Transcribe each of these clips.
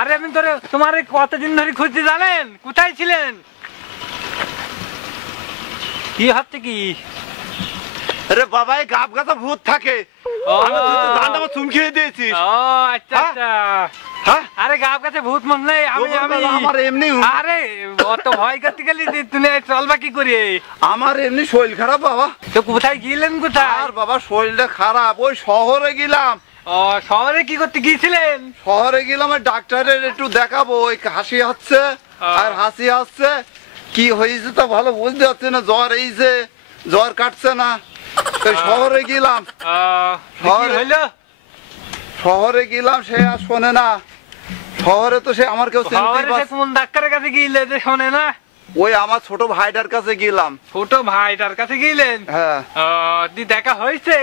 আরে আমি তোরে তোমার কতদিন ধরে খুঁজছি জানেন? কোথায় ছিলেন? কি হচ্ছে কি? আরে বাবা এই গাব গাছা ভূত থাকে। আমি তো জানটা আমার চুমকিয়ে দিয়েছিস। ও আচ্ছা আচ্ছা। হ্যাঁ আরে গাব গাছে ভূত মন নাই। আমি আমার এমনি আরে অত ভয় করতে গেলি তুমি চলবা কি করে? আমার এমনি শরীর খারাপ বাবা। তো কোথায় গিয়েলেন কোথায়? আর বাবা শরীরটা খারাপ, ওই শহরে গেলাম। ও শহরে কি করতে গিয়েছিলেন? শহরে গেলাম ওই ডাক্তারের একটু দেখাবো, ওই হাসি হচ্ছে আর হাসি আসছে, কি হয়েছে তো ভালো বুঝতে পারছি না, জ্বর এইছে জ্বর কাটছে না। শহরে গেলাম, শহরে গেলাম, সে আর শোনে না। শহরে তো সে আমার কেউ কোন ডাক্তারের কাছে গিয়েলে যে শোনে না? ওই আমার ছোট ভাইটার কাছে গেলাম। ছোট ভাইটার কাছে গেলেন? হ্যাঁ। দেখা হয়েছে?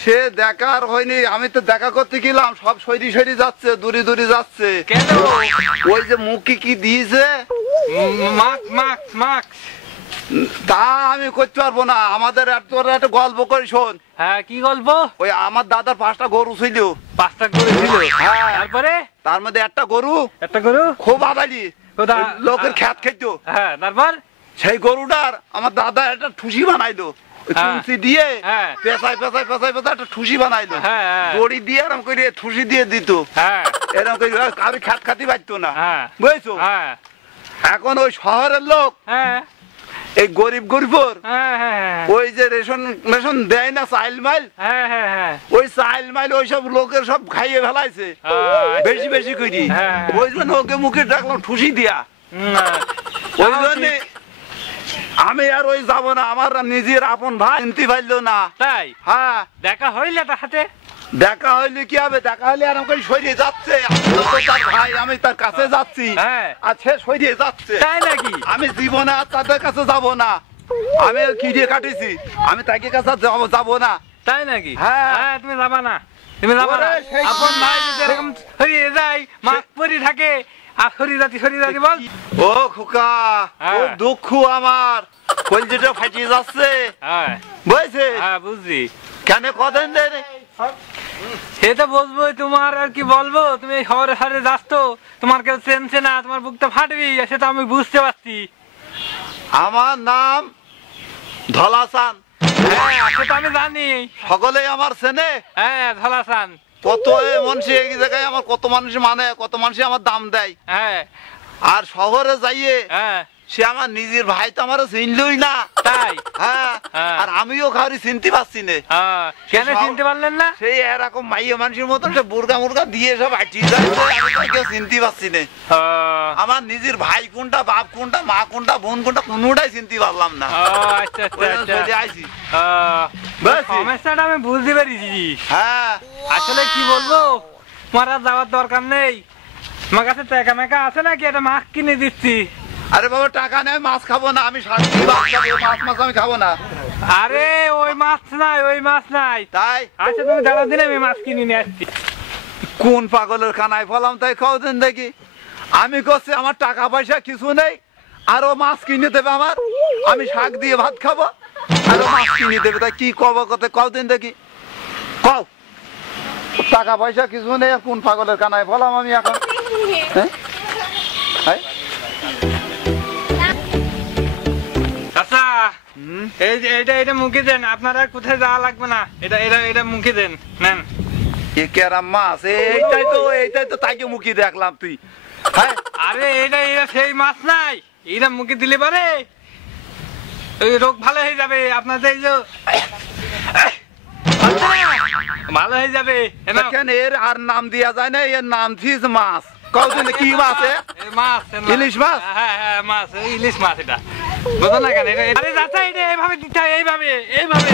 সে দেখার হয়নি, আমি তো দেখা করতে গেলাম, সব সরি সরি যাচ্ছে, দূরে দূরে যাচ্ছে। কেন? ওই যে মুখে কি দিয়েছে তা আমি করতে পারবো না। আমাদের একটা গল্প করি শোন। হ্যাঁ কি গল্প? ওই আমার দাদার 5টা গরু ছিল। 5টা গরু ছিল? হ্যাঁ। তারপরে তার মধ্যে একটা গরু খুব আদালি লোকের খ্যাত খেত। হ্যাঁ তারপর সেই গরুটার আমার দাদা একটা ঠুসি বানাইলো, চুনসি দিয়ে পেঁচাই পেঁচাই পেঁচাই পেঁচাই একটা ঠুসি বানাইলো, দড়ি দিয়ে এরকম করে ঠুসি দিয়ে দিত, এরকম করে কারো খ্যাত খাতি পারতো না, বুঝছো? এখন ওই শহরের লোক এই গরিব গরিবর ওই যে রেশন দেয় না চাইল মাইল, ওই চাইল মাইল ওই সব লোকের সব খাইয়ে ফেলাইছে বেশি বেশি করে। ওই জন্য ওকে মুখে ডাকলাম ঠুসি দিয়া। ওই জন্য আমি আর ওই যাবো না, আমার নিজের আপন ভাই চিনতে পারলো না। তাই? হ্যাঁ। দেখা হইলে তার হাতে? দেখা হইলে কি হবে, দেখা হলে আর আমাকে সরিয়ে যাচ্ছে, ভাই আমি তার কাছে যাচ্ছি আর সে সরিয়ে যাচ্ছে। তাই নাকি? আমি জীবনে আর তাদের কাছে যাব না, আমি কি দিয়ে কাটিছি, আমি তাকে কাছে যাবো না। তাই নাকি? হ্যাঁ। তুমি যাবা না, তুমি যাবা না। আপন ভাই যদি এরকম সরিয়ে যায়, মাছ পরি থাকে আর সরি জাতি বল। ও খোকা, খুব দুঃখ আমার, কলজেটা ফাটিয়ে যাচ্ছে, বুঝছে? হ্যাঁ বুঝছি। কেন কদিন দেয় সে তো বুঝবো, তোমার আর কি বলবো, তুমি শহরে শহরে যাচ্ছ, তোমার কেউ চেনছে না, তোমার বুকটা ফাটবি, সেটা আমি বুঝতে পারছি। আমার নাম ধলাসান। সেটা আমি জানি, সকলে আমার চেনে। হ্যাঁ ধলাসান। কত মানুষ এই জায়গায় আমার, কত মানুষ মানে, কত মানুষ আমার দাম দেয়। হ্যাঁ। আর শহরে যাইয়ে সে আমার নিজের ভাই তো আমার চিনলই না। তাই? হ্যাঁ। আর আমিও কাউরি চিনতে পারছি না। কেন চিনতে পারলেন না? সেই এরকম মাইয়া মানুষের মতন সে বুর্গা মুরগা দিয়ে সব হাঁটিয়ে যাচ্ছে, আমি কেউ চিনতে পারছি না। আমার নিজের ভাই কোনটা, বাপ কোনটা, মা কোনটা, বোন কোনটা, কোনটাই চিনতে পারলাম না। সমস্যাটা আমি বুঝতে পেরেছি। হ্যাঁ। আসলে কি বলবো, তোমার আর যাওয়ার দরকার নেই, আমার কাছে টাকা মেকা আছে নাকি, একটা মাছ কিনে দিচ্ছি। আরে বাবা টাকা নেই, মাছ খাবো না আমি, মাছ আমি খাবো না। আরে ওই মাছ নাই, ওই মাছ নাই। তাই? আচ্ছা তুমি দাঁড়া দিলে আমি মাছ কিনে নিয়ে আসছি। কোন পাগলের কানায় ফলাম তাই কদিন দেখি, আমি করছি আমার টাকা পয়সা কিছু নেই, আরো মাছ কিনে দেবে আমার, আমি শাক দিয়ে ভাত খাবো, আরো মাছ কিনে দেবে, তাই কি কব কথা কদিন দেখি, কও টাকা পয়সা কিছু নেই, আর কোন পাগলের কানায় ফলাম আমি এখন। হ্যাঁ আচ্ছা এইটা মুখে দেন, আপনারা কোথায় যাওয়া লাগবে না, এটা মুখে দেন, নেন। কেরাম মাছ, এইটাই তো তাকে মুখে দেখলাম তুই। হ্যাঁ। আরে এটা সেই মাছ নাই, এইটা মুখে দিলে পারে ওই রোগ ভালো হয়ে যাবে আপনাদের, এই যে ভালো হয়ে যাবে। এর আর নাম দিয়া যায় না, এর নাম দিস মাছ। কদিন কি মাছ? মাছ, ইলিশ মাছ। হ্যাঁ হ্যাঁ মাছ, ইলিশ মাছ। এটা বুঝো না কেন? আরে যাচ্ছে এটা এইভাবে দিতে হয়, এইভাবে এইভাবে।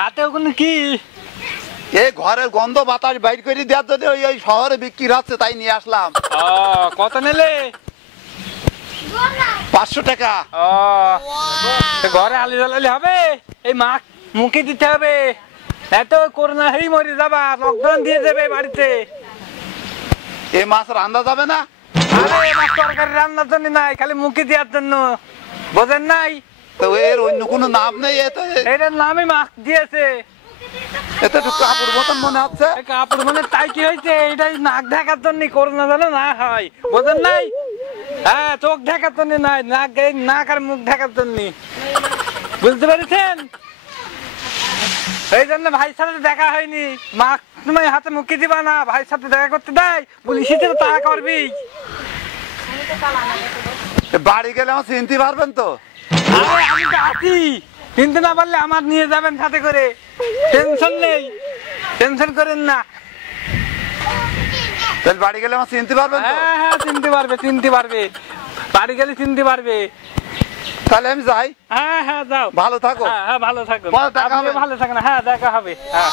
হাতে ওখানে কি এই ঘরের গন্ধ বাতাস বাইর করে দেওয়ার জন্য ওই শহরে বিক্রি হচ্ছে, তাই নিয়ে আসলাম। কত নিলে? 500 টাকা। ঘরে আলি জ্বালালি হবে, এই মাছ মুখে দিতে হবে, এত করোনা হেই মরে যাবা, লকডাউন দিয়ে দেবে বাড়িতে। এই মাছ রান্না যাবে না? আরে মাছ তরকারি রান্নার জন্য নাই, খালি মুখে দেওয়ার জন্য, বোঝেন নাই? তো এর অন্য কোনো নাম নেই? এটার নামই মাস্ক দিয়েছে। এতে একটু কাপড় মতন মনে হচ্ছে। কাপড় মানে তাই কি হয়েছে, এটাই নাক ঢাকার জন্য, করোনা যেন না হয়, বোঝেন নাই? হ্যাঁ, চোখ ঢাকার জন্য নাই, নাক আর মুখ ঢাকার জন্য, বুঝতে পেরেছেন? এই জন্য ভাইয়ের সাথে দেখা হয়নি। মাস্ক তুমি হাতে মুখে দিবা না, ভাইয়ের সাথে দেখা করতে দেয়, পুলিশের সাথে তাড়া করবি। বাড়ি গেলে আমার চিনতে পারবেন তো? আমি তো আছি, চিনতে না পারলে আমার নিয়ে যাবেন সাথে করে, টেনশন নেই, টেনশন করেন না। তাহলে বাড়ি গেলে আমার চিনতে পারবেন তো? হ্যাঁ হ্যাঁ, চিনতে পারবে, চিনতে পারবে, বাড়ি গেলে চিনতে পারবে। তাহলে আমি যাই। হ্যাঁ হ্যাঁ, যাও, ভালো থাকো। হ্যাঁ হ্যাঁ, ভালো থাকো, দেখা হবে। ভালো থাকেন। হ্যাঁ, দেখা হবে। হ্যাঁ।